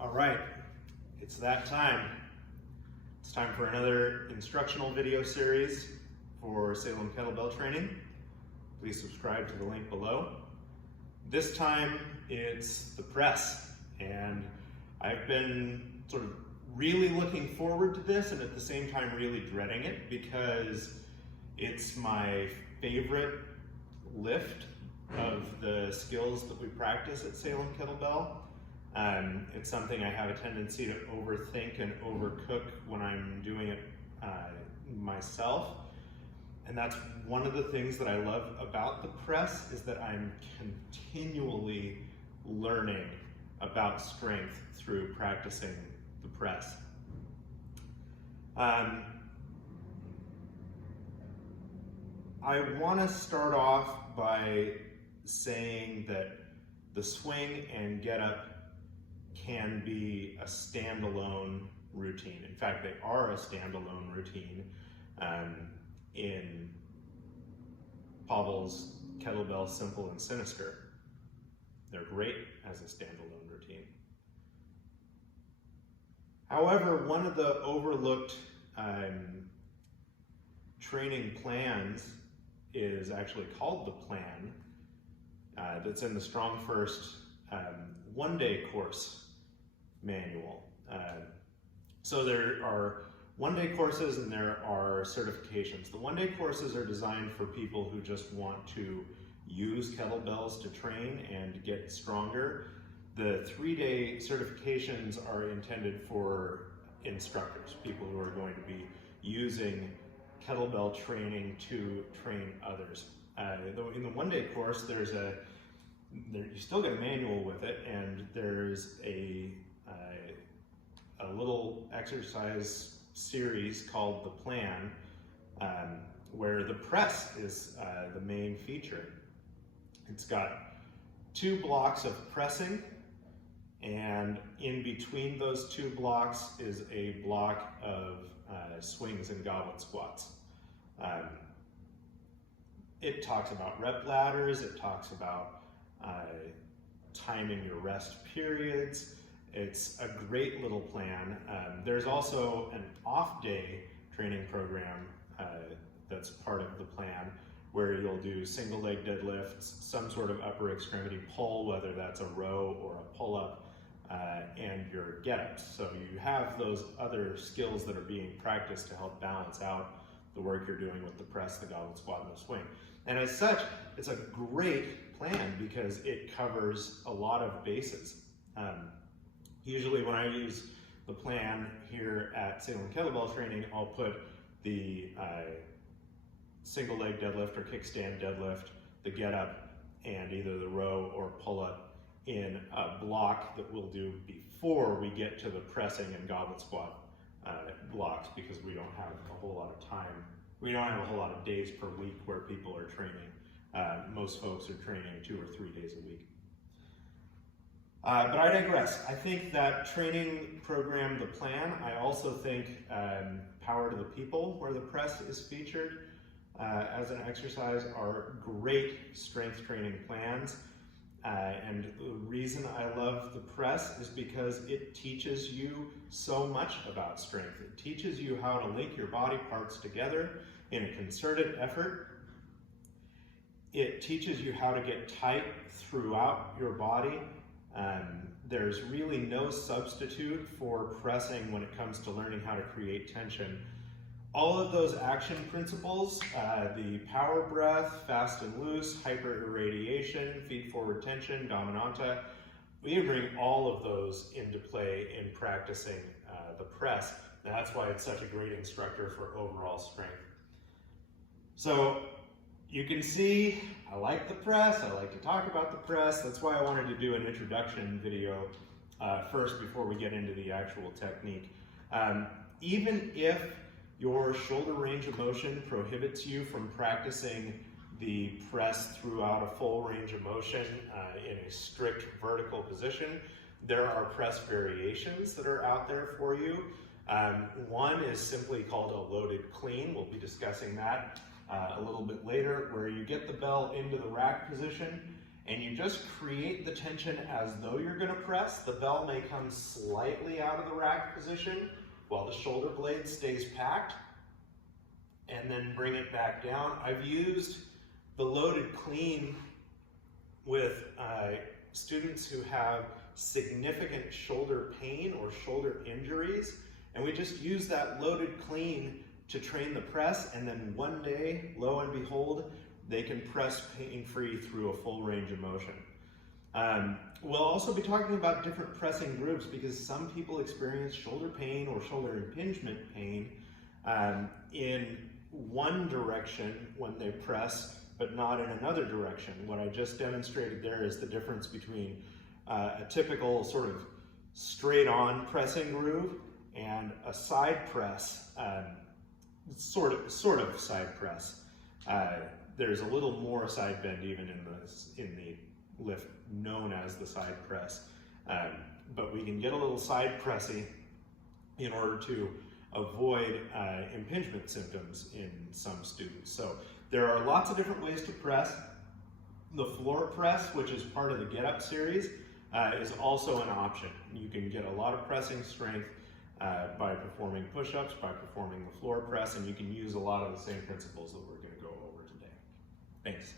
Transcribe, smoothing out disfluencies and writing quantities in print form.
All right, it's that time. It's time for another instructional video series for Salem Kettlebell Training. Please subscribe to the link below. This time it's the press, and I've been sort of really looking forward to this and at the same time really dreading it because it's my favorite lift of the skills that we practice at Salem Kettlebell. It's something I have a tendency to overthink and overcook when I'm doing it myself. And that's one of the things that I love about the press is that I'm continually learning about strength through practicing the press. I want to start off by saying that the swing and get up can be a standalone routine. In fact, they are a standalone routine in Pavel's Kettlebell Simple and Sinister. They're great as a standalone routine. However, one of the overlooked training plans is actually called the plan that's in the Strong First one-day course manual. So there are one-day courses and there are certifications. The one-day courses are designed for people who just want to use kettlebells to train and get stronger. The three-day certifications are intended for instructors, people who are going to be using kettlebell training to train others. In the one-day course, you still get a manual with it, and there's a little exercise series called the plan, where the press is the main feature. It's got 2 blocks of pressing, and in between those 2 blocks is a block of swings and goblet squats. It talks about rep ladders, it talks about timing your rest periods. It's a great little plan. There's also an off-day training program that's part of the plan where you'll do single leg deadlifts, some sort of upper extremity pull, whether that's a row or a pull-up, and your get-ups. So you have those other skills that are being practiced to help balance out the work you're doing with the press, the goblet squat, and the swing. And as such, it's a great plan because it covers a lot of bases. Usually when I use the plan here at Salem Kettlebell Training, I'll put the single leg deadlift or kickstand deadlift, the get up, and either the row or pull up in a block that we'll do before we get to the pressing and goblet squat blocks, because we don't have a whole lot of time. We don't have a whole lot of days per week where people are training. Most folks are training 2 or 3 days a week. But I digress. I think that training program, the plan, I also think Power to the People, where the press is featured as an exercise, are great strength training plans. And the reason I love the press is because it teaches you so much about strength. It teaches you how to link your body parts together in a concerted effort. It teaches you how to get tight throughout your body. There's really no substitute for pressing when it comes to learning how to create tension. All of those action principles, the power breath, fast and loose, hyper-irradiation, feet forward tension, dominanta, we bring all of those into play in practicing the press. That's why it's such a great instructor for overall strength. So you can see I like the press, I like to talk about the press. That's why I wanted to do an introduction video first before we get into the actual technique. Even if your shoulder range of motion prohibits you from practicing the press throughout a full range of motion in a strict vertical position, there are press variations that are out there for you. One is simply called a loaded clean. We'll be discussing that a little bit later, where you get the bell into the rack position and you just create the tension as though you're going to press. The bell may come slightly out of the rack position while the shoulder blade stays packed, and then bring it back down. I've used the loaded clean with students who have significant shoulder pain or shoulder injuries, and we just use that loaded clean to train the press, and then one day, lo and behold, they can press pain-free through a full range of motion. We'll also be talking about different pressing groups because some people experience shoulder pain or shoulder impingement pain in one direction when they press, but not in another direction. What I just demonstrated there is the difference between a typical sort of straight-on pressing groove and a side press, sort of side press. There's a little more side bend even in the lift known as the side press, but we can get a little side pressing in order to avoid impingement symptoms in some students. So there are lots of different ways to press. The floor press, which is part of the Get Up series, is also an option. You can get a lot of pressing strength by performing push-ups, by performing the floor press, and you can use a lot of the same principles that we're going to go over today. Thanks.